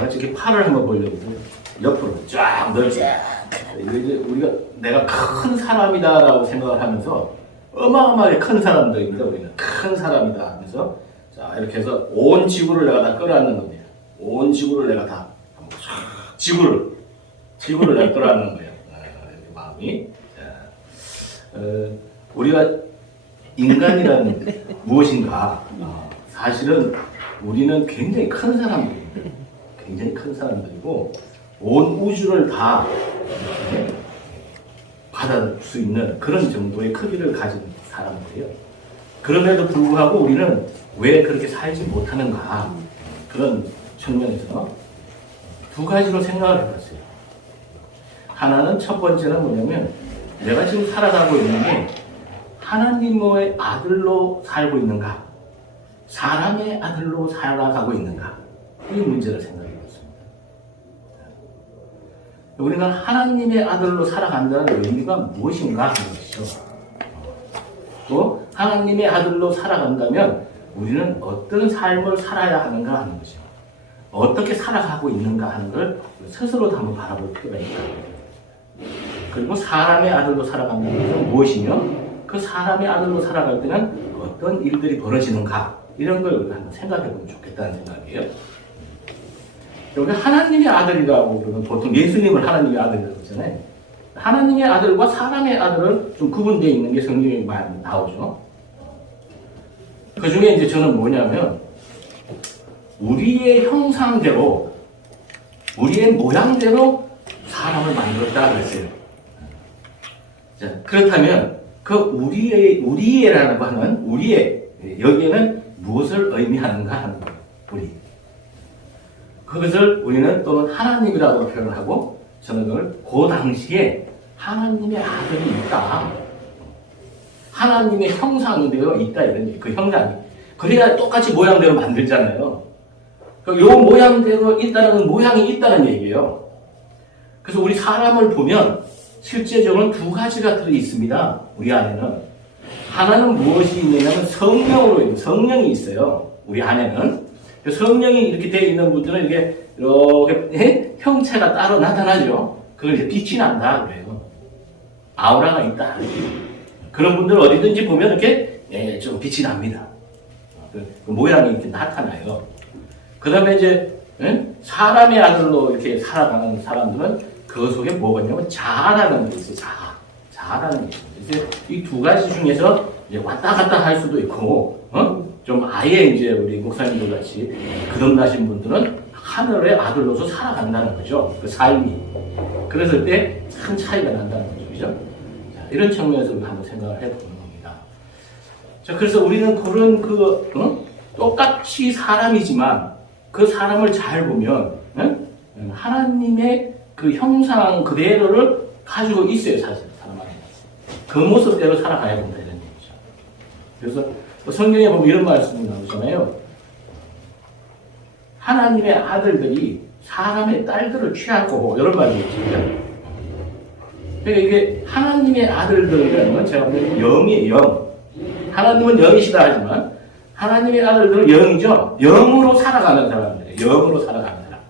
같이 이렇게 팔을 한번 벌려보고 옆으로 쫙 넓게. 이제 우리가 내가 큰 사람이다라고 생각을 하면서 어마어마하게 큰 사람들입니다. 우리는 큰 사람이다 하면서 자 이렇게 해서 온 지구를 내가 다 끌어안는 겁니다. 온 지구를 내가 다 지구를 내가 끌어안는 거예요. 이렇게 마음이. 자, 우리가 인간이란 무엇인가? 사실은 우리는 굉장히 큰 사람들입니다. 굉장히 큰 사람들이고 온 우주를 다 받아줄 수 있는 그런 정도의 크기를 가진 사람들이에요. 그럼에도 불구하고 우리는 왜 그렇게 살지 못하는가? 그런 측면에서 두 가지로 생각을 해봤어요. 하나는 첫 번째는 뭐냐면 내가 지금 살아가고 있는 게 하나님의 아들로 살고 있는가? 사람의 아들로 살아가고 있는가? 이 문제를 생각해 봤습니다. 우리는 하나님의 아들로 살아간다는 의미가 무엇인가 하는 것이죠. 또 하나님의 아들로 살아간다면 우리는 어떤 삶을 살아야 하는가 하는 것이죠. 어떻게 살아가고 있는가 하는 걸 스스로도 한번 바라볼 필요가 있다. 그리고 사람의 아들로 살아간다는 것은 무엇이며 그 사람의 아들로 살아갈 때는 어떤 일들이 벌어지는가 이런 걸 우리가 한번 생각해 보면 좋겠다는 생각이에요. 여기 하나님의 아들이라고 그러면 보통 예수님을 하나님의 아들이라고 그러잖아요. 하나님의 아들과 사람의 아들은 좀 구분되어 있는 게 성경에 많이 나오죠. 그 중에 이제 저는 뭐냐면 우리의 형상대로 우리의 모양대로 사람을 만들었다 그랬어요. 자, 그렇다면 그 우리의라고 하는 우리의 여기에는 무엇을 의미하는가 하는 거예요. 우리. 그것을 우리는 또는 하나님이라고 표현을 하고 저는 그걸 그 당시에 하나님의 아들이 있다. 하나님의 형상대로 있다 이런 얘기. 그 형상이. 그래야 똑같이 모양대로 만들잖아요. 요 모양대로 있다는 건 모양이 있다는 얘기예요. 그래서 우리 사람을 보면 실제적으로는 두 가지가 들어 있습니다. 우리 안에는. 하나는 무엇이 있느냐면 성령이 있어요. 우리 안에는. 성령이 이렇게 되어 있는 분들은 이렇게 형체가 따로 나타나죠. 그걸 이제 빛이 난다 그래요. 아우라가 있다. 그런 분들 어디든지 보면 이렇게 좀 빛이 납니다. 그 모양이 이렇게 나타나요. 그 다음에 이제 사람의 아들로 이렇게 살아가는 사람들은 그 속에 뭐가 있냐면 자아라는 게 있어요. 자아라는 게 있어요. 그래서 이 두 가지 중에서 이제 왔다 갔다 할 수도 있고, 좀 아예 이제 우리 목사님들 같이 거듭나신 분들은 하늘의 아들로서 살아간다는 거죠. 그 삶이. 그랬을 때 큰 차이가 난다는 거죠. 그죠? 자, 이런 측면에서 우리가 한번 생각을 해보는 겁니다. 자, 그래서 우리는 그런 똑같이 사람이지만 그 사람을 잘 보면, 하나님의 그 형상 그대로를 가지고 있어요, 사실. 사람 안에. 그 모습대로 살아가야 된다, 이런 얘기죠. 그래서 성경에 보면 이런 말씀이 나오잖아요. 하나님의 아들들이 사람의 딸들을 취하고, 이런 말이 있죠. 그러니까 이게 하나님의 아들들이라는 건 제가 보기에는 영이에요, 영. 하나님은 영이시다 하지만, 하나님의 아들들은 영이죠. 영으로 살아가는 사람들이에요. 영으로 살아가는 사람.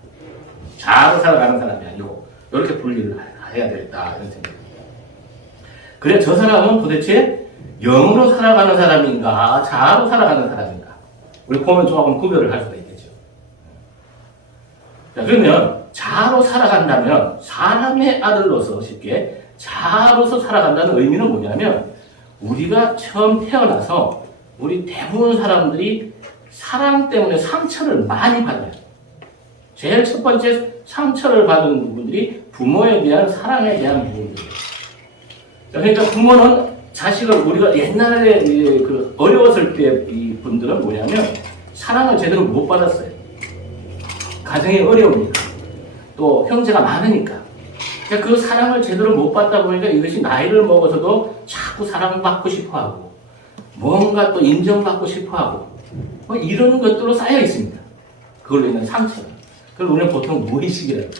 자아로 살아가는 사람이 아니고, 이렇게 분리를 해야 되겠다, 이런 생각입니다. 그래, 저 사람은 도대체 영으로 살아가는 사람인가, 자아로 살아가는 사람인가. 우리 보면 조금 구별을 할 수가 있겠죠. 자, 그러면 자아로 살아간다면 사람의 아들로서 쉽게 자아로서 살아간다는 의미는 뭐냐면 우리가 처음 태어나서 우리 대부분 사람들이 사랑 때문에 상처를 많이 받아요. 제일 첫 번째 상처를 받은 부분들이 부모에 대한 사랑에 대한 부분들이에요. 자, 그러니까 부모는 자식을 우리가 옛날에 그 어려웠을 때 이 분들은 뭐냐면 사랑을 제대로 못 받았어요. 가정이 어려우니까 또 형제가 많으니까 그러니까 그 사랑을 제대로 못 받다 보니까 이것이 나이를 먹어서도 자꾸 사랑받고 싶어하고 뭔가 또 인정받고 싶어하고 뭐 이런 것들로 쌓여 있습니다. 그걸로 인한 상처. 그걸 우리는 보통 무의식이라고 해요.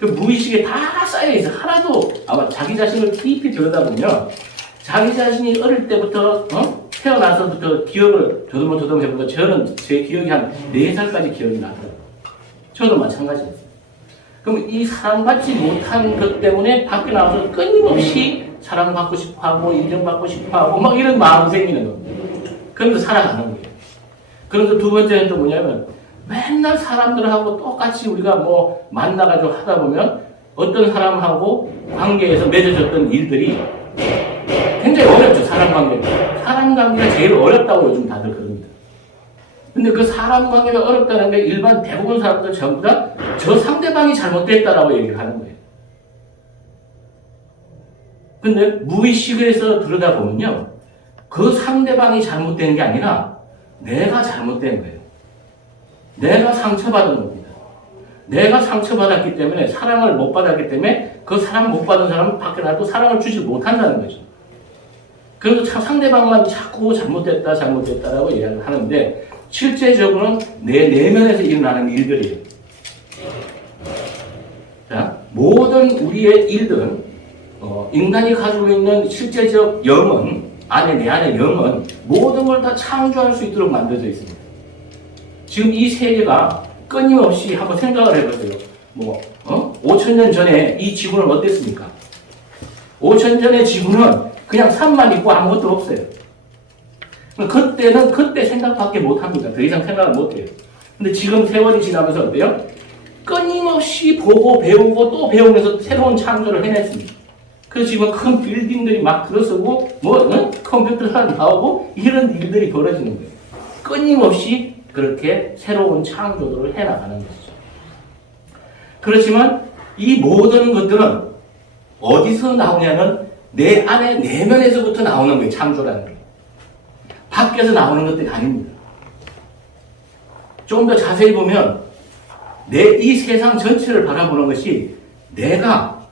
그 무의식에 다 쌓여 있어. 하나도 아마 자기 자신을 깊이 들여다보면 자기 자신이 어릴 때부터 태어나서부터 기억을 조금조금 해보니까 저는 제 기억이 한 4살까지 기억이 나더라고요. 저도 마찬가지였어요. 그럼 이 사랑받지 못한 것 때문에 밖에 나와서 끊임없이 사랑받고 싶어하고 인정받고 싶어하고 막 이런 마음이 생기는 겁니다. 그러면서 살아가는 거예요. 그런데 두 번째는 또 뭐냐면 맨날 사람들하고 똑같이 우리가 뭐 만나가지고 하다 보면 어떤 사람하고 관계에서 맺어졌던 일들이 굉장히 어렵죠. 사람 관계가. 사람 관계가 제일 어렵다고 요즘 다들 그럽니다. 근데 그 사람 관계가 어렵다는 게 일반 대부분 사람들 전부 다 저 상대방이 잘못됐다라고 얘기를 하는 거예요. 근데 무의식에서 들여다보면요. 그 상대방이 잘못된 게 아니라 내가 잘못된 거예요. 내가 상처받은 겁니다. 내가 상처받았기 때문에 사랑을 못 받았기 때문에 그 사랑 못 받은 사람은 밖에 나도 사랑을 주지 못한다는 거죠. 그래서 상대방만 자꾸 잘못됐다라고 얘기를 하는데 실제적으로는 내 내면에서 일어나는 일들이에요. 자, 모든 우리의 일들은 인간이 가지고 있는 실제적 영은 내 안에 영은 모든 걸 다 창조할 수 있도록 만들어져 있습니다. 지금 이 세계가 끊임없이 한번 생각을 해보세요. 5,000년 전에 이 지구는 어땠습니까? 5,000년 전의 지구는 그냥 산만 있고 아무것도 없어요. 그때는 그때 생각밖에 못합니다. 더 이상 생각을 못해요. 근데 지금 세월이 지나면서 어때요? 끊임없이 보고 배우고 또 배우면서 새로운 창조를 해냈습니다. 그래서 지금 큰 빌딩들이 막 들어서고 컴퓨터가 나오고 이런 일들이 벌어지는 거예요. 끊임없이 그렇게 새로운 창조들을 해나가는 것이죠. 그렇지만 이 모든 것들은 어디서 나오냐면 내 안에 내면에서부터 나오는 거예요. 창조라는 게. 밖에서 나오는 것들이 아닙니다. 좀 더 자세히 보면 이 세상 전체를 바라보는 것이 내가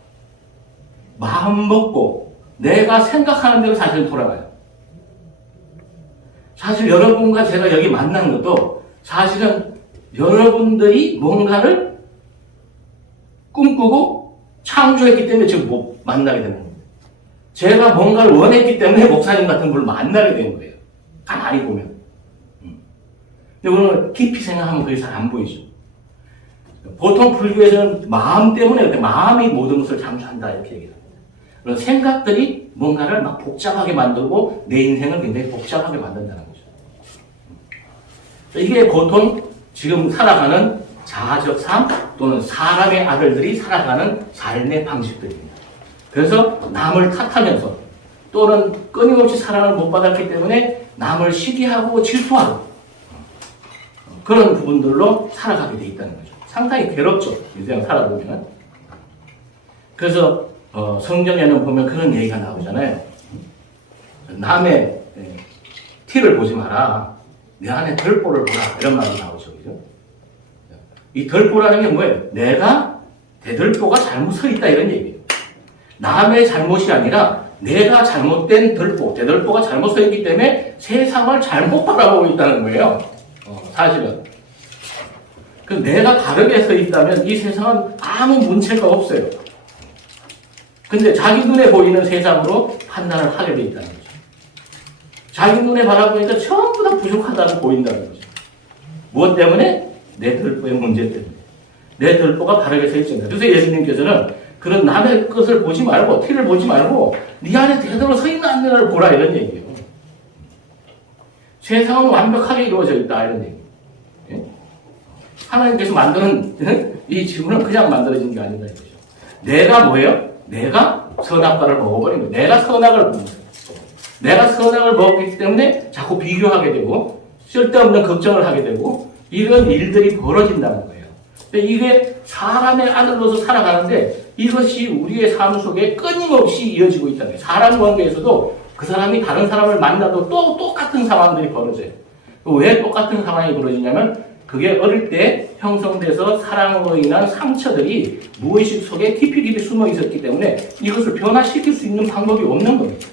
마음 먹고 내가 생각하는 대로 사실 돌아가요. 사실 여러분과 제가 여기 만난 것도 사실은 여러분들이 뭔가를 꿈꾸고 창조했기 때문에 지금 못 만나게 되는 겁니다. 제가 뭔가를 원했기 때문에 목사님 같은 분을 만나게 된 거예요. 가만히 보면. 근데 오늘 깊이 생각하면 그게 잘 안 보이죠. 보통 불교에서는 마음 때문에 마음이 모든 것을 창조한다 이렇게 얘기합니다. 그런 생각들이 뭔가를 막 복잡하게 만들고 내 인생을 굉장히 복잡하게 만든다는 거죠. 이게 보통 지금 살아가는 자아적 삶 또는 사람의 아들들이 살아가는 삶의 방식들입니다. 그래서 남을 탓하면서 또는 끊임없이 사랑을 못 받았기 때문에 남을 시기하고 질투하고 그런 부분들로 살아가게 돼 있다는 거죠. 상당히 괴롭죠. 인생 살아보면. 그래서 성경에는 보면 그런 얘기가 나오잖아요. 남의 티를 보지 마라. 내 안에 덜보를 보라. 이런 말이 나오죠. 그죠? 이 덜보라는 게 뭐예요? 내가 대덜보가 잘못 서 있다 이런 얘기예요. 남의 잘못이 아니라 내가 잘못된 대덜보가 잘못 서 있기 때문에 세상을 잘못 바라보고 있다는 거예요. 사실은. 내가 다르게 서 있다면 이 세상은 아무 문제가 없어요. 근데 자기 눈에 보이는 세상으로 판단을 하게 돼 있다는 거죠. 자기 눈에 바라보니까 전부 다 부족하다고 보인다는 거죠. 무엇 때문에? 내 덜보의 문제 때문에. 내 덜보가 바르게 서 있잖아요. 그래서 예수님께서는 그런 남의 것을 보지 말고, 티를 보지 말고, 네 안에 제대로 서 있는 안을 보라, 이런 얘기예요. 세상은 완벽하게 이루어져 있다, 이런 얘기예요. 예? 하나님께서 만드는 이 지구는 그냥 만들어진 게 아니다, 이거죠. 내가 뭐예요? 내가 선악과를 먹어버린 거예요. 내가 선악을 먹은 거예요. 내가 선악을 먹었기 때문에 자꾸 비교하게 되고, 쓸데없는 걱정을 하게 되고, 이런 일들이 벌어진다는 거예요. 근데 이게 사람의 아들로서 살아가는데 이것이 우리의 삶 속에 끊임없이 이어지고 있다는 거예요. 사람 관계에서도 그 사람이 다른 사람을 만나도 또 똑같은 상황들이 벌어져요. 왜 똑같은 상황이 벌어지냐면 그게 어릴 때 형성돼서 사랑으로 인한 상처들이 무의식 속에 깊이 숨어 있었기 때문에 이것을 변화시킬 수 있는 방법이 없는 겁니다.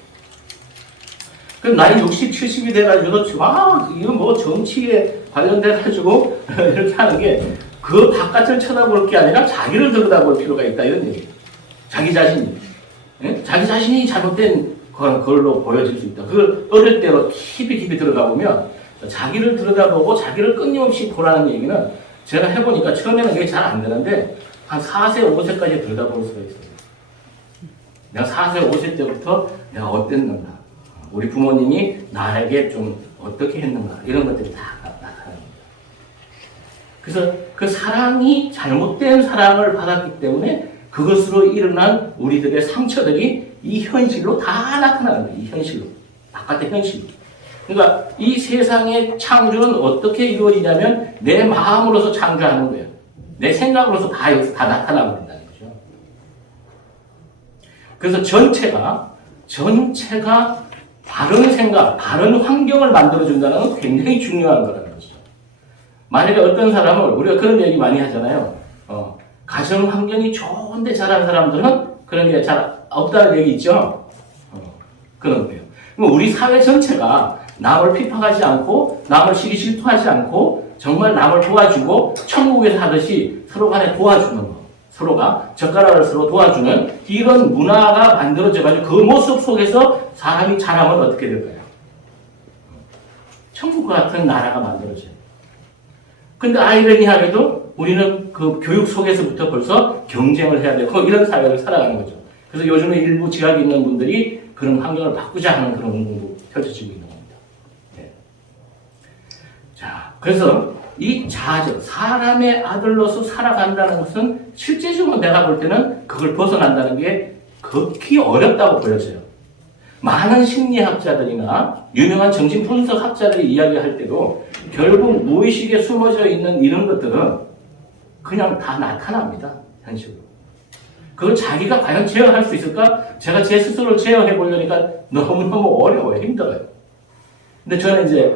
그럼 나이 60, 70이 돼가지고도 이거 뭐 정치에 관련돼가지고 이렇게 하는 게 그 바깥을 쳐다볼 게 아니라 자기를 들여다볼 필요가 있다 이런 얘기예요. 자기 자신이. 예? 자기 자신이 잘못된 걸로 보여질 수 있다. 그걸 어릴 때로 깊이 들어가 보면 자기를 들여다보고 자기를 끊임없이 보라는 얘기는 제가 해보니까 처음에는 그게 잘 안 되는데 한 4세, 5세까지 들여다볼 수가 있어요. 내가 4세, 5세 때부터 내가 어땠는가, 우리 부모님이 나에게 좀 어떻게 했는가, 이런 것들이 다 나타납니다. 그래서 그 사랑이 잘못된 사랑을 받았기 때문에 그것으로 일어난 우리들의 상처들이 이 현실로 다 나타나는 거예요. 이 현실로. 바깥의 현실로. 그러니까 이 세상의 창조는 어떻게 이루어지냐면 내 마음으로서 창조하는 거예요. 내 생각으로서 다 여기서 다 나타나고 있다는 거죠. 그래서 전체가 바른 생각, 바른 환경을 만들어준다는 건 굉장히 중요한 거라는 거죠. 만약에 어떤 사람을, 우리가 그런 얘기 많이 하잖아요. 가정 환경이 좋은데 자란 사람들은 그런 게 잘 없다는 얘기 있죠? 그런 거예요. 우리 사회 전체가 남을 핍박하지 않고, 남을 시기 질투하지 않고, 정말 남을 도와주고, 천국에서 하듯이 서로 간에 도와주는 거. 서로가 젓가락을 서로 도와주는 이런 문화가 만들어져가지고 그 모습 속에서 사람이 자라면 어떻게 될까요? 천국과 같은 나라가 만들어져요. 근데 아이러니하게도 우리는 그 교육 속에서부터 벌써 경쟁을 해야 되고 이런 사회를 살아가는 거죠. 그래서 요즘에 일부 지역에 있는 분들이 그런 환경을 바꾸자 하는 그런 운동도 펼쳐지고 있는 겁니다. 네. 자, 그래서 이 자아적, 사람의 아들로서 살아간다는 것은 실제적으로 내가 볼 때는 그걸 벗어난다는 게 극히 어렵다고 보여져요. 많은 심리학자들이나 유명한 정신분석학자들이 이야기할 때도 결국 무의식에 숨어져 있는 이런 것들은 그냥 다 나타납니다. 현실로. 그걸 자기가 과연 제어할 수 있을까? 제가 제 스스로를 제어해 보려니까 너무너무 어려워요. 힘들어요. 근데 저는 이제,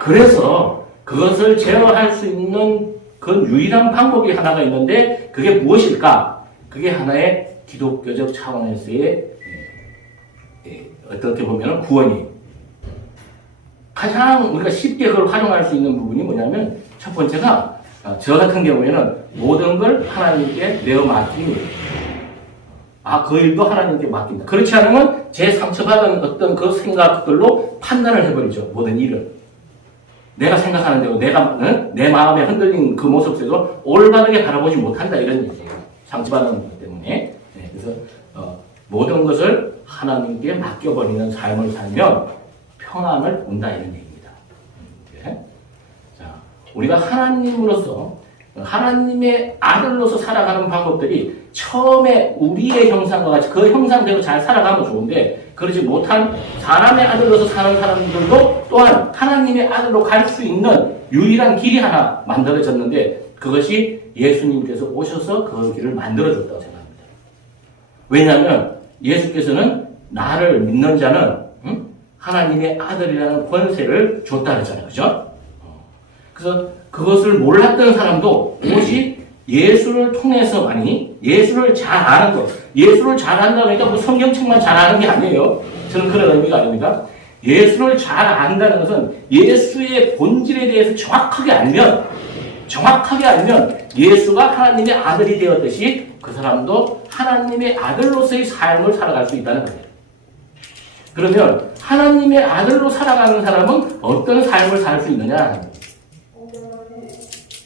그래서 그것을 제어할 수 있는 그 유일한 방법이 하나가 있는데 그게 무엇일까? 그게 하나의 기독교적 차원에서의 어떻게 보면 구원이에요. 가장 우리가 쉽게 그걸 활용할 수 있는 부분이 뭐냐면 첫 번째가 저 같은 경우에는 모든 걸 하나님께 내어 맡기는 거예요. 그 일도 하나님께 맡긴다. 그렇지 않으면 제 상처받은 어떤 그 생각들로 판단을 해버리죠. 모든 일을. 내가 생각하는 대로 내 마음에 흔들린 그 모습 속에서 올바르게 바라보지 못한다. 이런 얘기예요. 상처받은 것 때문에. 네, 그래서 모든 것을 하나님께 맡겨버리는 삶을 살면 평안을 본다. 이런 얘기입니다. 네. 자, 우리가 하나님으로서 하나님의 아들로서 살아가는 방법들이 처음에 우리의 형상과 같이 그 형상대로 잘 살아가면 좋은데 그러지 못한 사람의 아들로서 사는 사람들도 또한 하나님의 아들로 갈 수 있는 유일한 길이 하나 만들어졌는데 그것이 예수님께서 오셔서 그 길을 만들어줬다고 생각합니다. 왜냐하면 예수께서는 나를 믿는 자는 하나님의 아들이라는 권세를 줬다 그랬잖아요. 그죠? 그래서 그것을 몰랐던 사람도 오직 예수를 통해서만이 예수를 잘 아는 것. 예수를 잘 안다고 하니까 뭐 성경책만 잘 아는 게 아니에요. 저는 그런 의미가 아닙니다. 예수를 잘 안다는 것은 예수의 본질에 대해서 정확하게 알면 예수가 하나님의 아들이 되었듯이 그 사람도 하나님의 아들로서의 삶을 살아갈 수 있다는 거예요. 그러면 하나님의 아들로 살아가는 사람은 어떤 삶을 살 수 있느냐?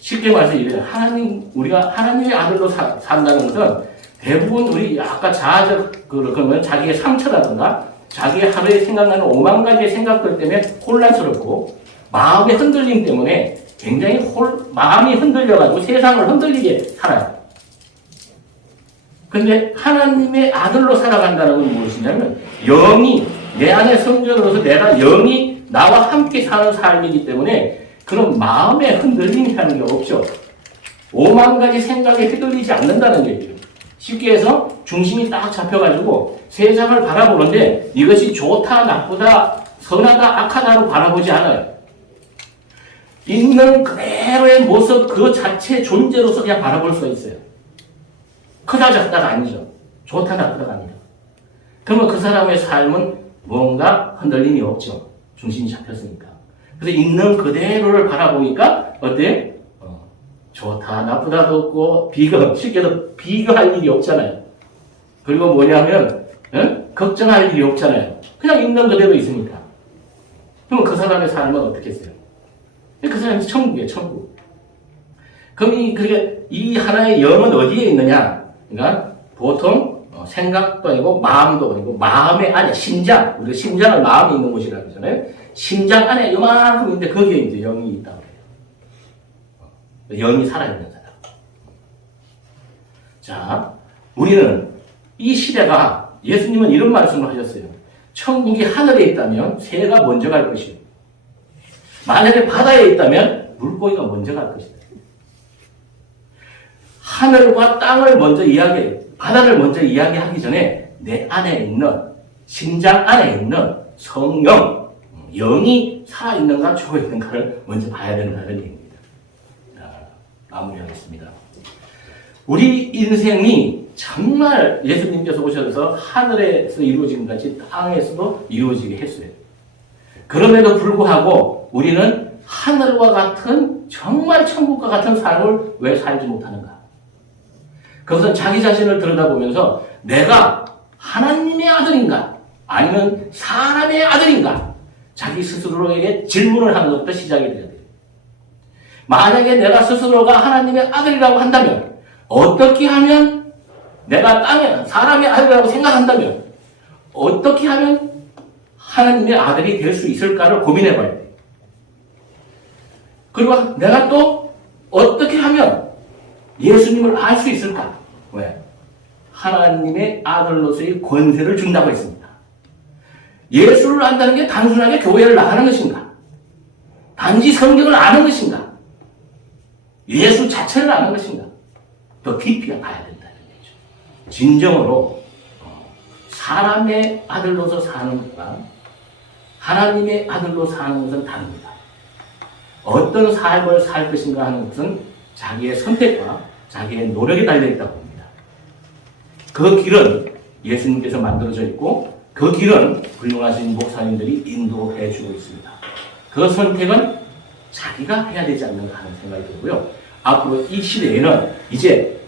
쉽게 말해서 이래요. 우리가 하나님의 아들로 산다는 것은 대부분 우리 아까 자아적, 그러면 자기의 상처라든가 자기의 하루에 생각나는 5만 가지의 생각들 때문에 혼란스럽고 마음의 흔들림 때문에 굉장히 마음이 흔들려가지고 세상을 흔들리게 살아요. 근데 하나님의 아들로 살아간다는 건 무엇이냐면 영이 내 안에 성전으로서 내가 영이 나와 함께 사는 삶이기 때문에 그런 마음의 흔들림이라는 게 없죠. 5만 가지 생각에 휘둘리지 않는다는 얘기예요. 쉽게 해서 중심이 딱 잡혀가지고 세상을 바라보는데 이것이 좋다, 나쁘다, 선하다, 악하다로 바라보지 않아요. 있는 그대로의 모습 그 자체 존재로서 그냥 바라볼 수가 있어요. 크다 작다가 아니죠. 좋다 나쁘다가 아니죠. 그러면 그 사람의 삶은 뭔가 흔들림이 없죠. 중심이 잡혔으니까. 그래서 있는 그대로를 바라보니까 어때? 좋다 나쁘다도 없고 쉽게 해서 비교할 일이 없잖아요. 그리고 뭐냐면 걱정할 일이 없잖아요. 그냥 있는 그대로 있으니까. 그러면 그 사람의 삶은 어떻게 했어요? 그 사람이 천국이에요. 천국. 그럼 이 하나의 영은 어디에 있느냐? 그러니까 보통 생각도 아니고 마음도 아니고 마음의 안에 심장, 우리가 심장을 마음이 있는 곳이라고 하잖아요. 심장 안에 요만큼 있는데 거기에 이제 영이 있다고 해요. 영이 살아있는 사람. 자, 우리는 이 시대가 예수님은 이런 말씀을 하셨어요. 천국이 하늘에 있다면 새가 먼저 갈 것이고 만약에 바다에 있다면 물고기가 먼저 갈 것이다. 하늘과 땅을 먼저 바다를 먼저 이야기하기 전에 내 안에 있는, 심장 안에 있는 성령, 영이 살아있는가 죽어있는가를 먼저 봐야 된다는 얘기입니다. 자, 마무리하겠습니다. 우리 인생이 정말 예수님께서 오셔서 하늘에서 이루어진 같이 땅에서도 이루어지게 했어요. 그럼에도 불구하고 우리는 하늘과 같은 정말 천국과 같은 삶을 왜 살지 못하는가? 그것은 자기 자신을 들여다보면서 내가 하나님의 아들인가? 아니면 사람의 아들인가? 자기 스스로에게 질문을 하는 것부터 시작이 돼야 돼요. 만약에 내가 스스로가 하나님의 아들이라고 한다면 어떻게 하면 내가 사람의 아들이라고 생각한다면 어떻게 하면 하나님의 아들이 될 수 있을까를 고민해 봐야 돼요. 그리고 내가 또 어떻게 하면 예수님을 알 수 있을까? 왜? 하나님의 아들로서의 권세를 준다고 했습니다. 예수를 안다는 게 단순하게 교회를 나가는 것인가? 단지 성경을 아는 것인가? 예수 자체를 아는 것인가? 더 깊이 가야 된다는 거죠. 진정으로 사람의 아들로서 사는 것과 하나님의 아들로 사는 것은 다릅니다. 어떤 삶을 살 것인가 하는 것은 자기의 선택과 자기의 노력에 달려있다고 봅니다. 그 길은 예수님께서 만들어져 있고 그 길은 훌륭하신 목사님들이 인도해 주고 있습니다. 그 선택은 자기가 해야 되지 않는가 하는 생각이 들고요. 앞으로 이 시대에는 이제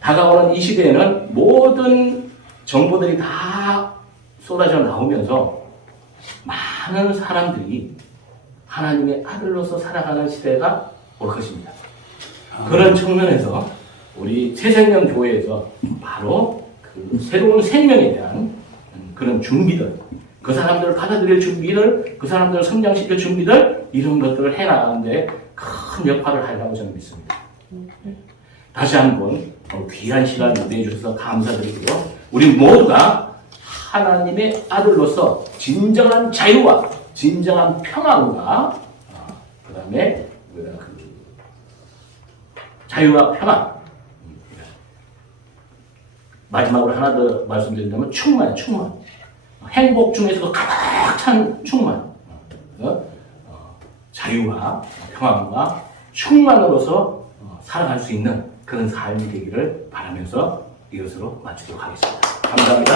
다가오는 이 시대에는 모든 정보들이 다 쏟아져 나오면서 많은 사람들이 하나님의 아들로서 살아가는 시대가 올 것입니다. 그런 측면에서 우리 새생명교회에서 바로 그 새로운 생명에 대한 그런 준비들, 그 사람들을 받아들일 준비들, 그 사람들을 성장시킬 준비들, 이런 것들을 해나가는데 큰 역할을 하리라고 저는 믿습니다. 다시 한번 귀한 시간 내주셔서 감사드리고요. 우리 모두가 하나님의 아들로서 진정한 자유와 진정한 평안과 그 다음에 자유와 평안, 마지막으로 하나 더 말씀드린다면 충만. 행복 중에서도 가득 찬 충만. 자유와 평안과 충만으로서 살아갈 수 있는 그런 삶이 되기를 바라면서 이것으로 마치도록 하겠습니다. 감사합니다.